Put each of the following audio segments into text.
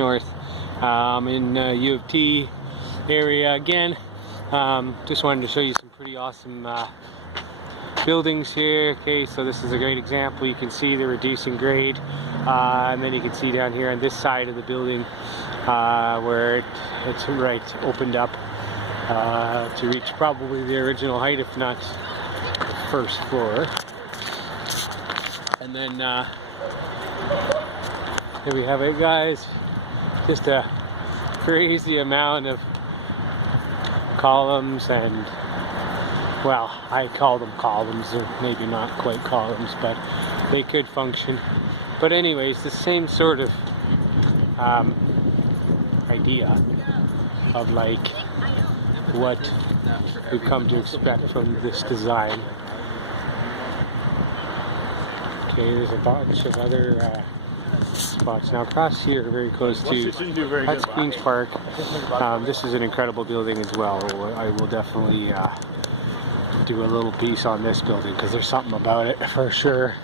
north in U of T area again. Just wanted to show you some pretty awesome buildings here. Okay, so this is a great example. You can see the reducing grade, and then you can see down here on this side of the building where it's right opened up to reach probably the original height, if not the first floor. And then here we have it, guys. Just a crazy amount of columns, and well, I call them columns, or maybe not quite columns, but they could function. But anyways, the same sort of idea of like what we've come to expect from this design. Okay, there's a bunch of other spots. Now across here, very close to that's Queen's Park. This is an incredible building as well. I will definitely do a little piece on this building because there's something about it for sure.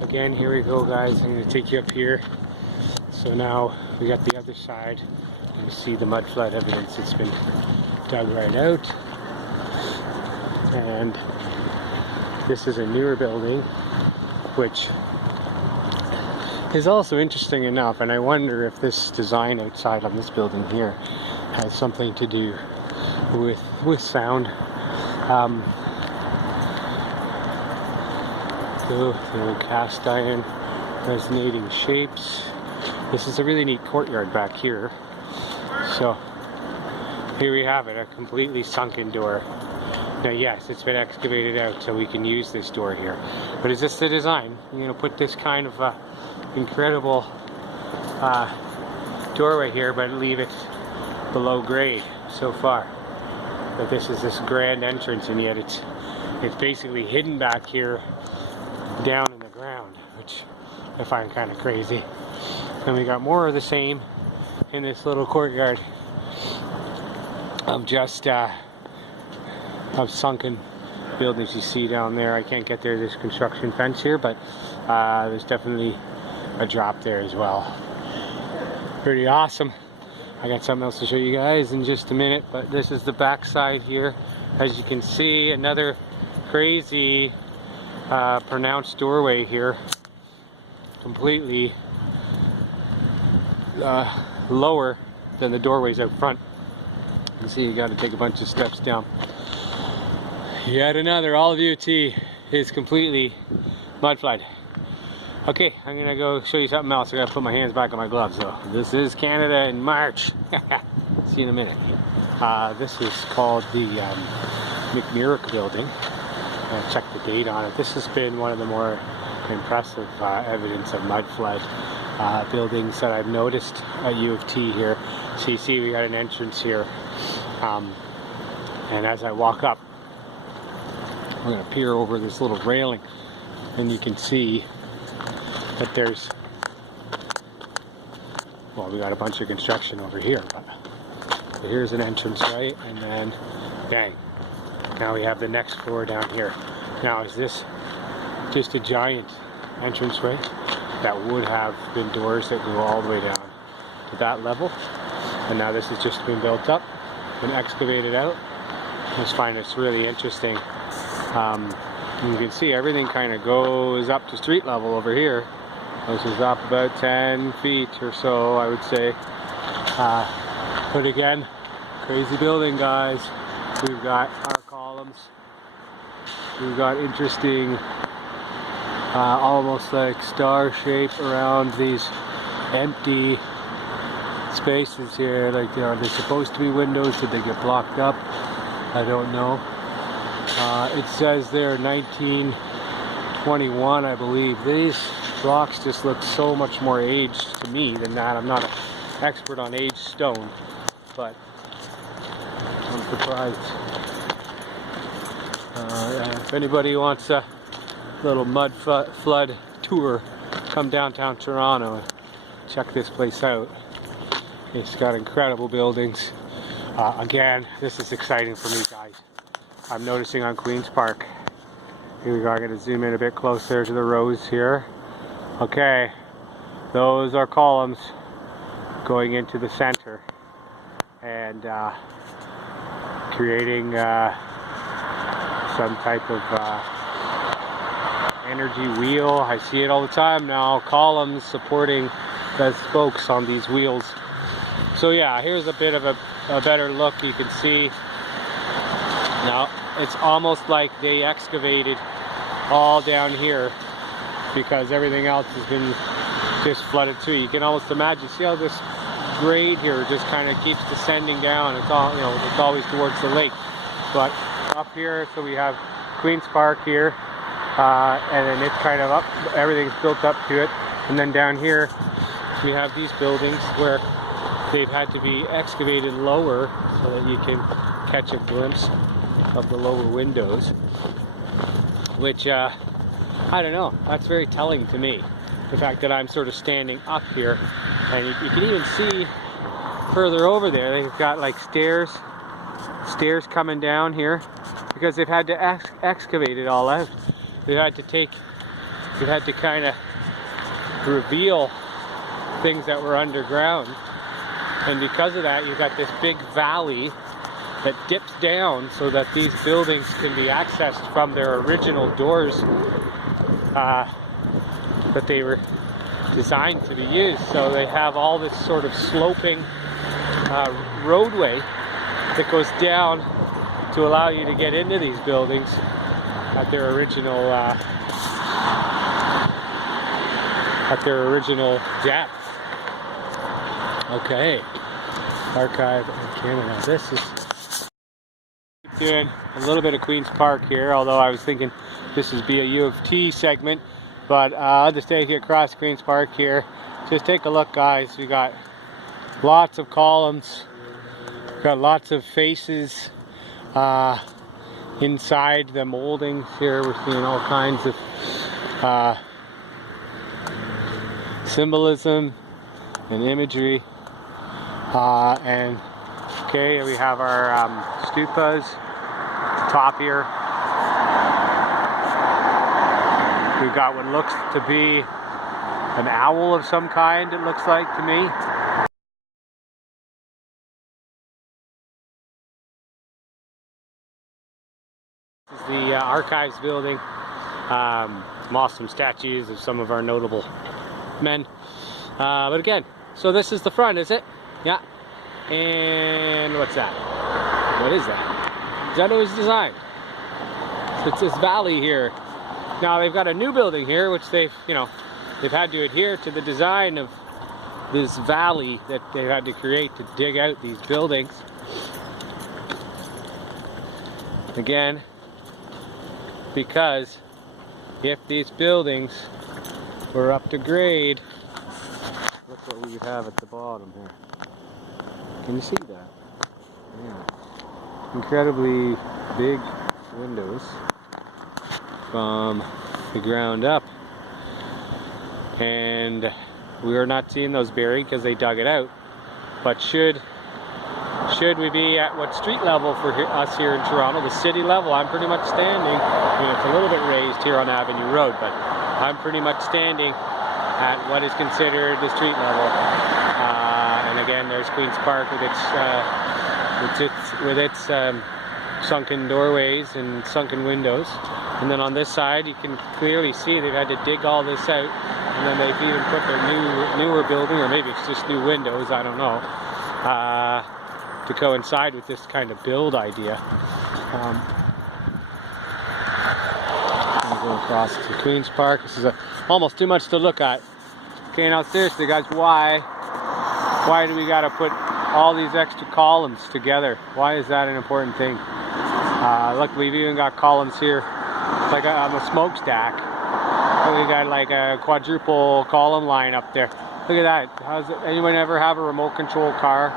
Again, here we go, guys. I'm going to take you up here. So now we got the other side. You see the mud flood evidence. It's been dug right out. And this is a newer building, which is also interesting enough, and I wonder if this design outside on this building here has something to do with sound. The cast iron resonating shapes. This is a really neat courtyard back here. So here we have it, a completely sunken door. Now yes, it's been excavated out so we can use this door here. But is this the design? You're going to put this kind of incredible doorway here, but leave it below grade so far. But this is this grand entrance, and yet it's basically hidden back here down in the ground, which I find kind of crazy. And we got more of the same in this little courtyard of just of sunken buildings you see down there. I can't get there, this construction fence here, but there's definitely a drop there as well. Pretty awesome. I got something else to show you guys in just a minute, but this is the back side here. As you can see, another crazy pronounced doorway here, completely lower than the doorways out front. You can see you got to take a bunch of steps down. Yet another, all of UT is completely mud flood. Okay, I'm gonna go show you something else. I gotta put my hands back on my gloves though. This is Canada in March. See you in a minute. This is called the McMurrick building. Check the date on it. This has been one of the more impressive evidence of mud flood buildings that I've noticed at U of T here. So you see we got an entrance here, and as I walk up, I'm going to peer over this little railing, and you can see that there's, well, we got a bunch of construction over here, but here's an entrance, right, and then bang, now we have the next floor down here. Now is this just a giant entranceway? That would have been doors that go all the way down to that level, and now this has just been built up and excavated out. I just find this really interesting. You can see everything kind of goes up to street level over here. This is up about 10 feet or so, I would say. But again, crazy building, guys. We've got our columns. We've got interesting, almost like star shape around these empty spaces here. Like, you know, they're supposed to be windows. Did they get blocked up? I don't know. It says there 1921, I believe. These blocks just look so much more aged to me than that. I'm not an expert on aged stone, but I'm surprised. If anybody wants a little mud flood tour, come downtown Toronto and check this place out. It's got incredible buildings. Again, this is exciting for me, guys. I'm noticing on Queen's Park. Here we go. I'm going to zoom in a bit closer to the rows here. Okay, those are columns going into the center and creating some type of energy wheel. I see it all the time now, columns supporting the spokes on these wheels. So yeah, here's a bit of a better look. You can see now it's almost like they excavated all down here because everything else has been just flooded through. You can almost imagine, see how this grade here just kind of keeps descending down. It's all, you know, it's always towards the lake. But up here, so we have Queen's Park here, and then it's kind of up, everything's built up to it. And then down here, we have these buildings where they've had to be excavated lower so that you can catch a glimpse of the lower windows, which, I don't know, that's very telling to me. The fact that I'm sort of standing up here, and you can even see further over there, they've got like stairs coming down here, because they've had to excavate it all out. They've had to kind of reveal things that were underground, and because of that, you've got this big valley that dips down so that these buildings can be accessed from their original doors that they were designed to be used. So they have all this sort of sloping roadway that goes down to allow you to get into these buildings at their original depth. Okay, Archive of Canada. This is doing a little bit of Queen's Park here, although I was thinking this would be a U of T segment, but I'll just take you across Queen's Park here. Just take a look, guys. We got lots of columns, got lots of faces inside the moldings here. We're seeing all kinds of symbolism and imagery, and okay, we have our stupas top here. We've got what looks to be an owl of some kind, it looks like to me. This is the Archives building. Some awesome statues of some of our notable men. But again, so this is the front, is it? Yeah. And what's that? What is that? Is that what it was designed? So it's this valley here. Now they've got a new building here, which they've had to adhere to the design of this valley that they've had to create to dig out these buildings. Again, because if these buildings were up to grade, look what we have at the bottom here. Can you see that? Yeah. Incredibly big windows from the ground up. And we are not seeing those buried because they dug it out. But should we be at what street level for us here in Toronto, the city level? I'm pretty much standing. I mean, it's a little bit raised here on Avenue Road, but I'm pretty much standing at what is considered the street level. And again, there's Queen's Park with its sunken doorways and sunken windows. And then on this side, you can clearly see they've had to dig all this out, and then they've even put their newer building, or maybe it's just new windows, I don't know, to coincide with this kind of build idea. I'll go across to Queen's Park. This is almost too much to look at. Okay, now seriously, guys, why do we got to put all these extra columns together? Why is that an important thing? Look, we've even got columns here. It's like on the smokestack. We got like a quadruple column line up there. Look at that. Anyone ever have a remote control car?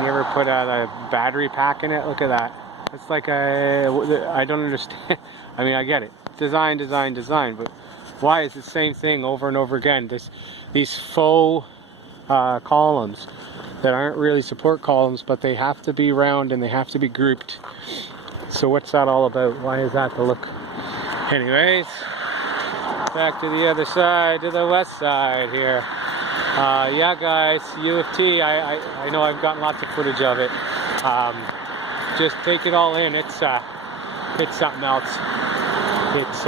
You ever put a battery pack in it? Look at that. It's like I don't understand. I mean, I get it. Design, but why is the same thing over and over again? These faux columns that aren't really support columns, but they have to be round and they have to be grouped. So what's that all about? Why is that the look? Anyways, back to the other side, to the west side here. Yeah, guys, U of T. I know I've gotten lots of footage of it. Just take it all in. It's something else. It's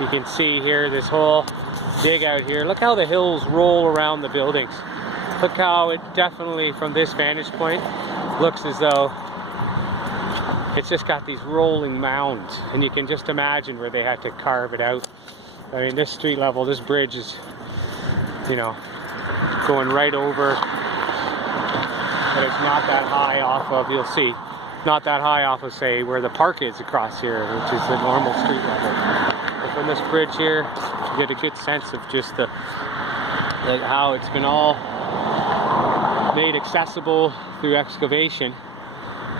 you can see here this whole dig out here. Look how the hills roll around the buildings. Look how it definitely, from this vantage point, looks as though it's just got these rolling mounds, and you can just imagine where they had to carve it out. I mean, this street level, this bridge is, you know, going right over, but it's not that high off of, you'll see, not that high off of, say, where the park is across here, which is the normal street level. But from this bridge here, you get a good sense of just the, like, how it's been all made accessible through excavation.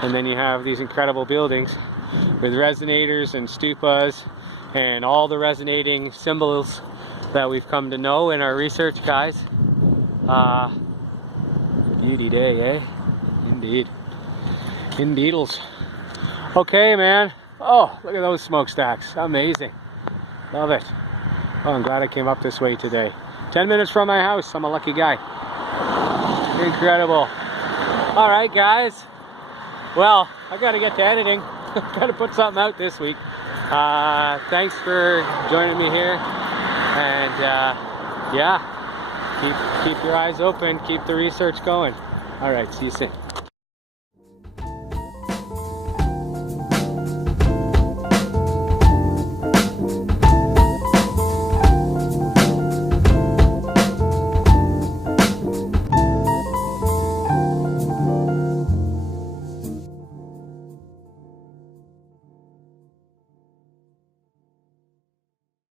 And then you have these incredible buildings with resonators and stupas and all the resonating symbols that we've come to know in our research, guys. Beauty day, eh? Indeed. Indeedles. Okay, man. Oh, look at those smokestacks. Amazing. Love it. Oh, I'm glad I came up this way today. 10 minutes from my house. I'm a lucky guy. Incredible. All right, guys. Well, I got to get to editing. Got to put something out this week. Thanks for joining me here. And yeah, keep your eyes open. Keep the research going. All right, see you soon.